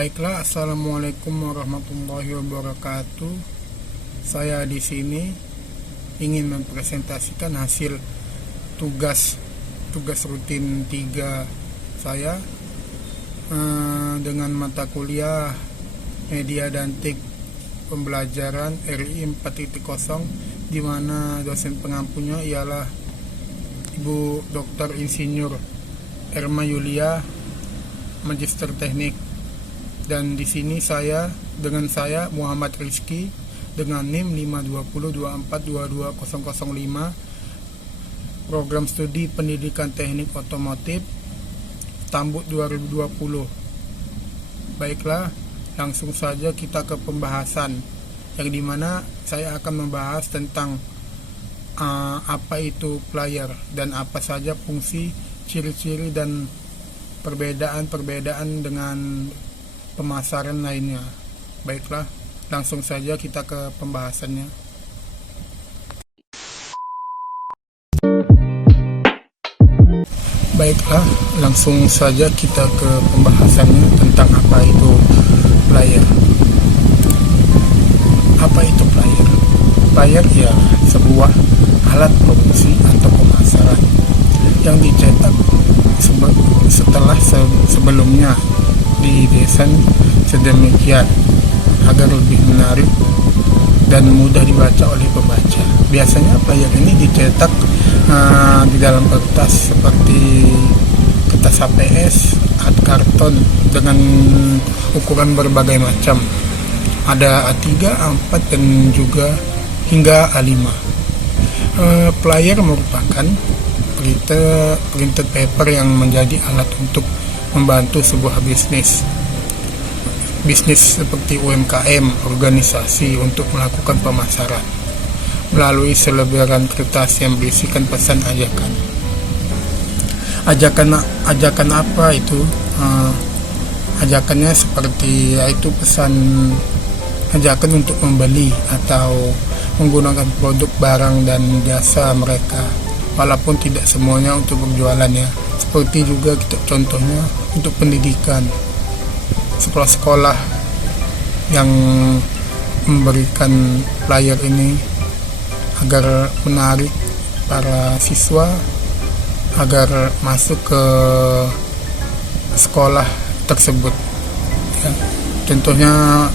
Baiklah, assalamualaikum warahmatullahi wabarakatuh. Saya di sini ingin mempresentasikan hasil tugas rutin 3 saya dengan mata kuliah Media dan TIK Pembelajaran RI 4.0, di mana dosen pengampunya ialah Ibu Dr. Insinyur Erma Yulia, Magister Teknik. Dan di sini saya Muhammad Rizky dengan NIM 52024222005, program studi pendidikan teknik otomotif Tambuk 2020. Baiklah, langsung saja kita ke pembahasan, yang dimana saya akan membahas tentang apa itu player dan apa saja fungsi, ciri-ciri dan perbedaan dengan pemasaran lainnya. Baiklah, langsung saja kita ke pembahasannya. Baiklah, langsung saja kita ke pembahasannya tentang apa itu player. Apa itu player? Player ya sebuah alat produksi atau pemasaran yang dicetak setelah sebelumnya didesain sedemikian agar lebih menarik dan mudah dibaca oleh pembaca. Biasanya player ini dicetak di dalam kertas seperti kertas HPS, karton dengan ukuran berbagai macam. Ada A3, A4 dan juga hingga A5. Player merupakan printed paper yang menjadi alat untuk membantu sebuah bisnis seperti UMKM, organisasi untuk melakukan pemasaran melalui selebaran kertas yang berisikan pesan ajakan. Ajakan apa itu? Ajakannya seperti yaitu pesan ajakan untuk membeli atau menggunakan produk, barang dan jasa mereka, walaupun tidak semuanya untuk berjualan ya. Seperti juga contohnya untuk pendidikan, sekolah-sekolah yang memberikan player ini agar menarik para siswa agar masuk ke sekolah tersebut ya. Contohnya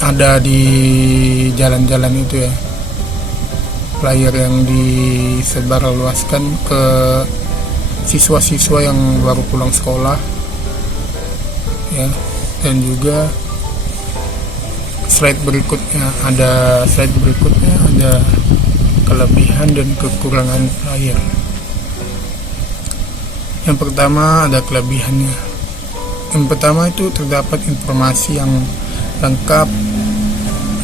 ada di jalan-jalan itu ya, player yang disebarluaskan ke siswa-siswa yang baru pulang sekolah ya. Dan juga slide berikutnya ada kelebihan dan kekurangan player. Yang pertama ada kelebihannya. Yang pertama itu terdapat informasi yang lengkap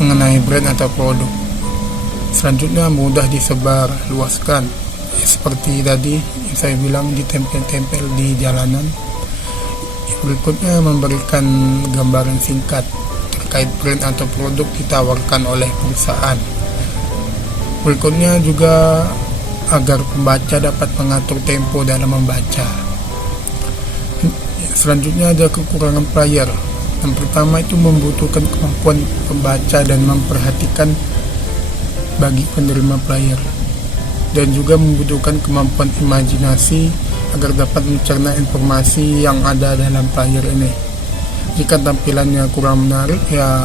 mengenai brand atau produk. Selanjutnya mudah disebar luaskan, seperti tadi yang saya bilang, ditempel-tempel di jalanan. Berikutnya memberikan gambaran singkat terkait brand atau produk ditawarkan oleh perusahaan. Berikutnya juga agar pembaca dapat mengatur tempo dalam membaca. Selanjutnya ada kekurangan player. Yang pertama itu membutuhkan kemampuan pembaca dan memperhatikan bagi penerima player, dan juga membutuhkan kemampuan imajinasi agar dapat mencerna informasi yang ada dalam player ini. Jika tampilannya kurang menarik ya,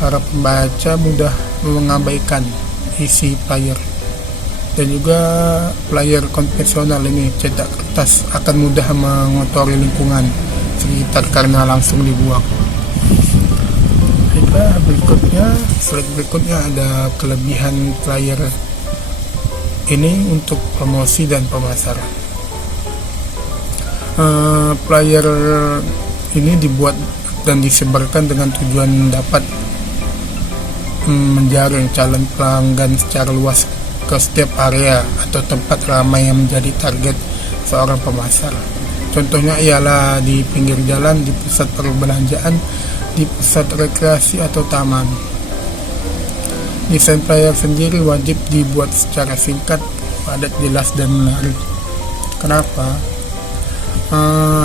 para pembaca mudah mengabaikan isi player. Dan juga player konvensional ini cetak kertas akan mudah mengotori lingkungan sekitar karena langsung dibuang. Slide berikutnya ada kelebihan player ini untuk promosi dan pemasaran. Player ini dibuat dan disebarkan dengan tujuan dapat menjaring calon pelanggan secara luas ke setiap area atau tempat ramai yang menjadi target seorang pemasar. Contohnya ialah di pinggir jalan, di pusat perbelanjaan, di pusat rekreasi atau taman. Desain player sendiri wajib dibuat secara singkat, padat, jelas dan menarik. Kenapa?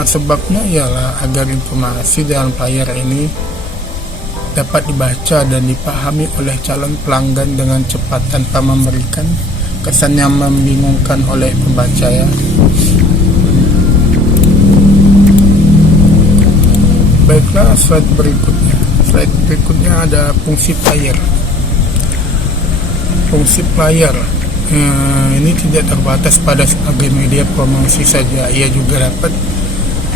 Sebabnya ialah agar informasi dalam player ini dapat dibaca dan dipahami oleh calon pelanggan dengan cepat tanpa memberikan kesan yang membingungkan oleh pembaca ya. Baiklah, slide berikutnya. Slide berikutnya ada fungsi player. Fungsi player ini tidak terbatas pada sebagai media promosi saja. Ia juga dapat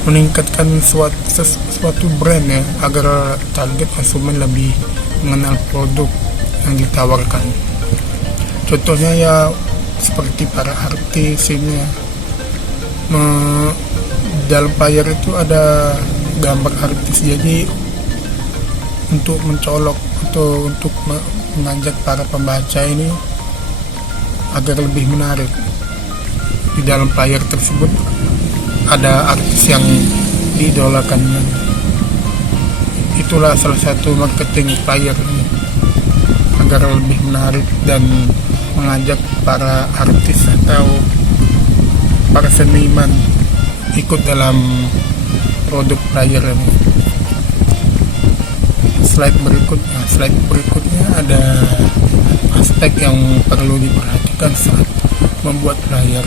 meningkatkan suatu brand ya, agar target konsumen lebih mengenal produk yang ditawarkan. Contohnya ya seperti para artis ini ya. Dalam player itu ada gambar artis, jadi untuk mencolok atau untuk mengajak para pembaca ini agar lebih menarik. Di dalam player tersebut ada artis yang diidolakannya. Itulah salah satu marketing player ini, agar lebih menarik dan mengajak para artis atau para seniman ikut dalam produk player ini. Slide berikutnya ada aspek yang perlu diperhatikan saat membuat player.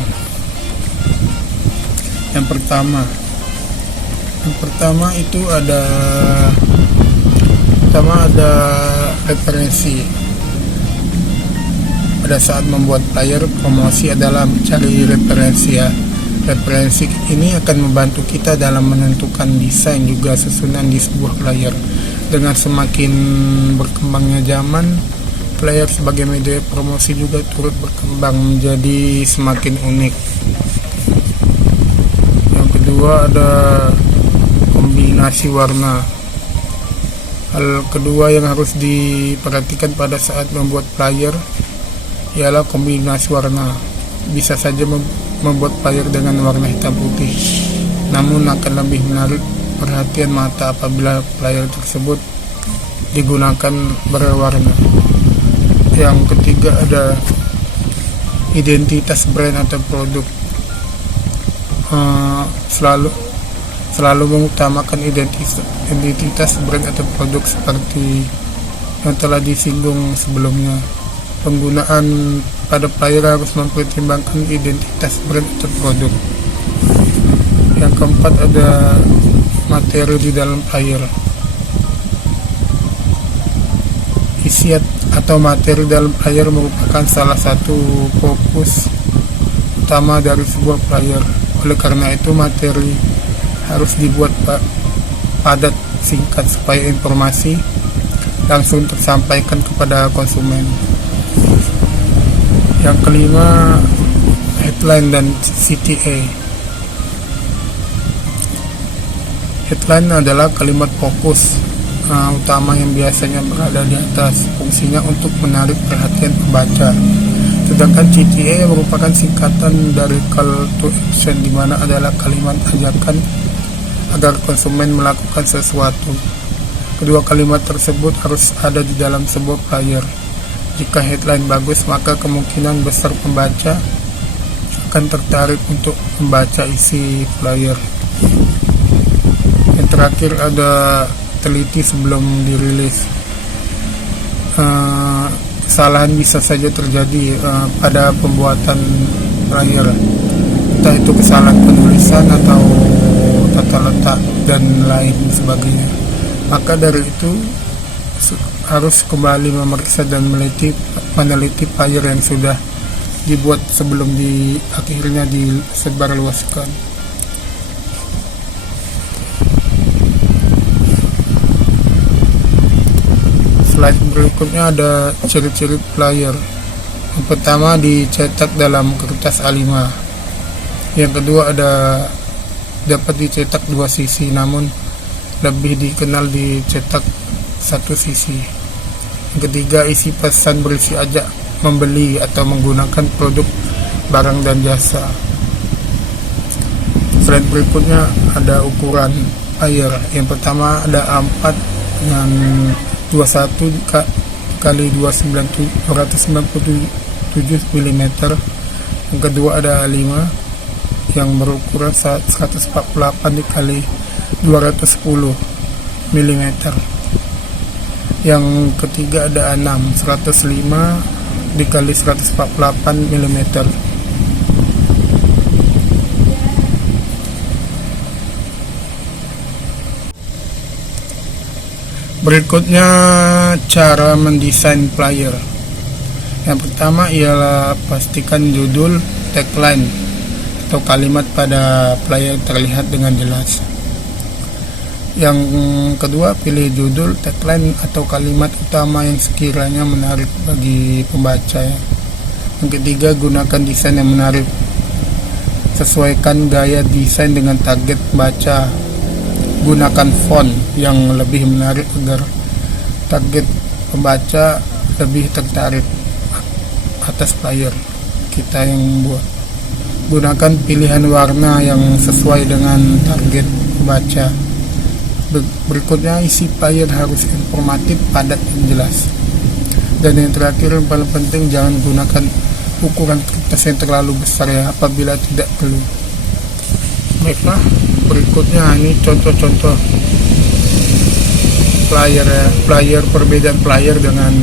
Yang pertama itu ada referensi. Pada saat membuat player promosi adalah mencari referensi ya. Referensi ini akan membantu kita dalam menentukan desain juga susunan di sebuah player. Dengan semakin berkembangnya zaman, player sebagai media promosi juga turut berkembang menjadi semakin unik. Yang kedua ada kombinasi warna. Hal kedua yang harus diperhatikan pada saat membuat player ialah kombinasi warna. Bisa saja membuat player dengan warna hitam putih, namun akan lebih menarik perhatian mata apabila player tersebut digunakan berwarna. Yang ketiga ada identitas brand atau produk. Selalu mengutamakan identitas brand atau produk seperti yang telah disinggung sebelumnya. Penggunaan pada player harus mempertimbangkan identitas brand atau produk. Yang keempat ada materi di dalam player. Isi atau materi dalam player merupakan salah satu fokus utama dari sebuah player. Oleh karena itu materi harus dibuat padat, singkat supaya informasi langsung tersampaikan kepada konsumen. Yang kelima, headline dan CTA. Headline adalah kalimat fokus utama yang biasanya berada di atas. Fungsinya untuk menarik perhatian pembaca. Sedangkan CTA merupakan singkatan dari call to action, di mana adalah kalimat ajakan agar konsumen melakukan sesuatu. Kedua kalimat tersebut harus ada di dalam sebuah player. Jika headline bagus, maka kemungkinan besar pembaca akan tertarik untuk membaca isi player. Yang terakhir ada teliti sebelum dirilis. Kesalahan bisa saja terjadi pada pembuatan player, entah itu kesalahan penulisan atau tata letak dan lain sebagainya. Maka dari itu harus kembali memeriksa dan meneliti player yang sudah dibuat sebelum akhirnya disebarluaskan. Slide berikutnya ada ciri-ciri player. Yang pertama, dicetak dalam kertas A5. Yang kedua, dapat dicetak dua sisi, namun lebih dikenal dicetak satu sisi. Yang ketiga, isi pesan berisi ajak membeli atau menggunakan produk, barang dan jasa. Slide berikutnya ada ukuran player. Yang pertama ada A4 dengan 21 kali 297 mm. Yang kedua ada A5 yang berukuran 148 dikali 210 mm. Yang ketiga ada 6, 105 dikali 148 mm. Berikutnya cara mendesain player. Yang pertama ialah pastikan judul, tagline atau kalimat pada player terlihat dengan jelas. Yang kedua, pilih judul, tagline atau kalimat utama yang sekiranya menarik bagi pembaca ya. Yang ketiga, gunakan desain yang menarik. Sesuaikan gaya desain dengan target pembaca. Gunakan font yang lebih menarik agar target pembaca lebih tertarik atas player kita yang buat. Gunakan pilihan warna yang sesuai dengan target pembaca. Berikutnya, isi player harus informatif, padat, dan jelas. Dan yang terakhir, yang paling penting, jangan gunakan ukuran kertas yang terlalu besar ya apabila tidak perlu. Baiklah, berikutnya ini contoh-contoh player ya. Player, perbedaan player dengan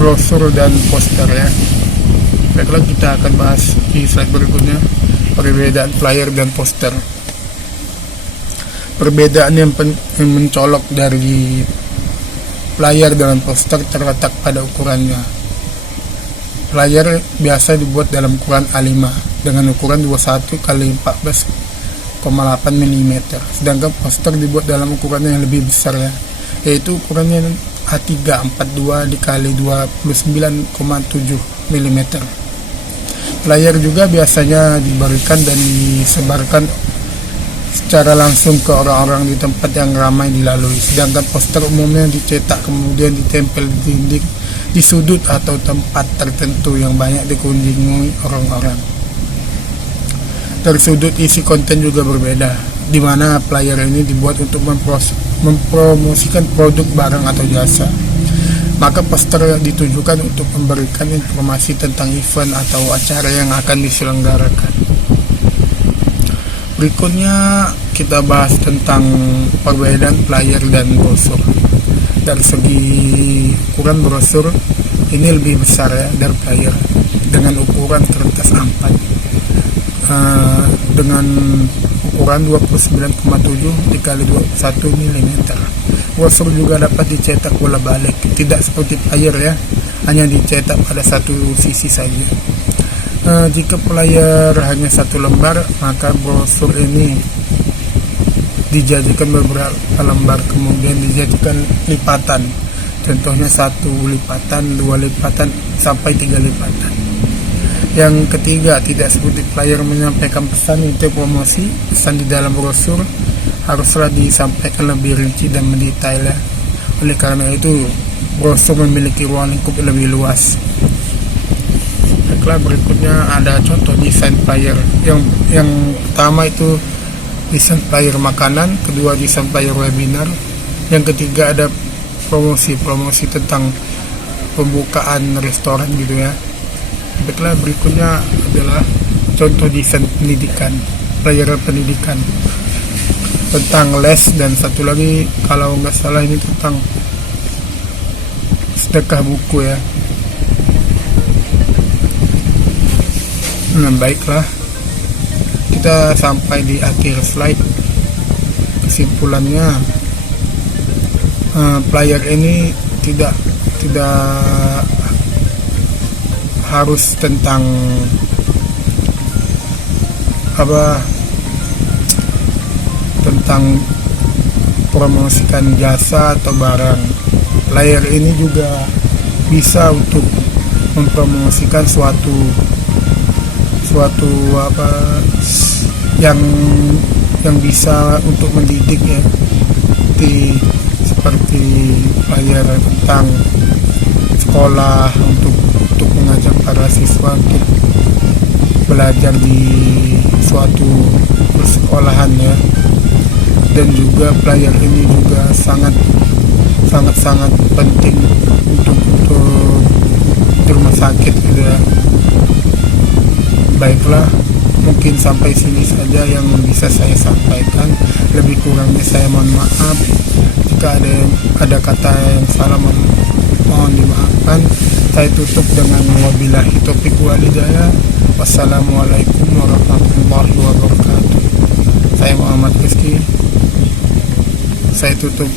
brosur dan poster ya. Baiklah, kita akan bahas di slide berikutnya perbedaan player dan poster. Perbedaan yang mencolok dari player dengan poster terletak pada ukurannya. Player biasa dibuat dalam ukuran A5 dengan ukuran 21 x 14,8 mm, sedangkan poster dibuat dalam ukuran yang lebih besar ya, yaitu ukurannya A3 42 dikali 29,7 mm. Player juga biasanya diberikan dan disebarkan secara langsung ke orang-orang di tempat yang ramai dilalui, sedangkan poster umumnya dicetak kemudian ditempel di dinding di sudut atau tempat tertentu yang banyak dikunjungi orang-orang. Dari sudut isi konten juga berbeda, di mana player ini dibuat untuk mempromosikan produk, barang, atau jasa. Maka poster ditujukan untuk memberikan informasi tentang event atau acara yang akan diselenggarakan. Berikutnya kita bahas tentang perbedaan player dan brosur. Dari segi ukuran, brosur ini lebih besar ya dari player dengan ukuran kertas A4 dengan ukuran 29,7 dikali 21 mm. Brosur juga dapat dicetak bolak-balik, tidak seperti player ya, hanya dicetak pada satu sisi saja. Jika player hanya satu lembar, maka brosur ini dijadikan beberapa lembar, kemudian dijadikan lipatan. Contohnya 1 lipatan, 2 lipatan, sampai 3 lipatan. Yang ketiga, tidak seperti player menyampaikan pesan untuk promosi. Pesan di dalam brosur haruslah disampaikan lebih rinci dan mendetail ya. Oleh karena itu, brosur memiliki ruang lingkup lebih luas. Baiklah, berikutnya ada contoh desain player. Yang pertama itu desain player makanan, kedua desain player webinar, yang ketiga ada promosi tentang pembukaan restoran gitu ya. Baiklah, berikutnya adalah contoh desain pendidikan, player pendidikan tentang les, dan satu lagi kalau nggak salah ini tentang sedekah buku ya. Baiklah, kita sampai di akhir slide. Kesimpulannya, player ini tidak harus tentang tentang promosikan jasa atau barang. Player ini juga bisa untuk mempromosikan suatu yang bisa untuk mendidik ya, seperti player tentang sekolah untuk mengajak para siswa untuk belajar di suatu persekolahan ya. Dan juga player ini juga sangat penting untuk rumah sakit gitu ya. Baiklah, Mungkin sampai sini saja yang bisa saya sampaikan. Lebih kurangnya saya mohon maaf. Jika ada kata yang salah, mohon dimaafkan. Saya tutup dengan wabillahi taufiq wal hidayah. Wassalamualaikum warahmatullahi wabarakatuh. Saya Muhammad Rizky. Saya tutup.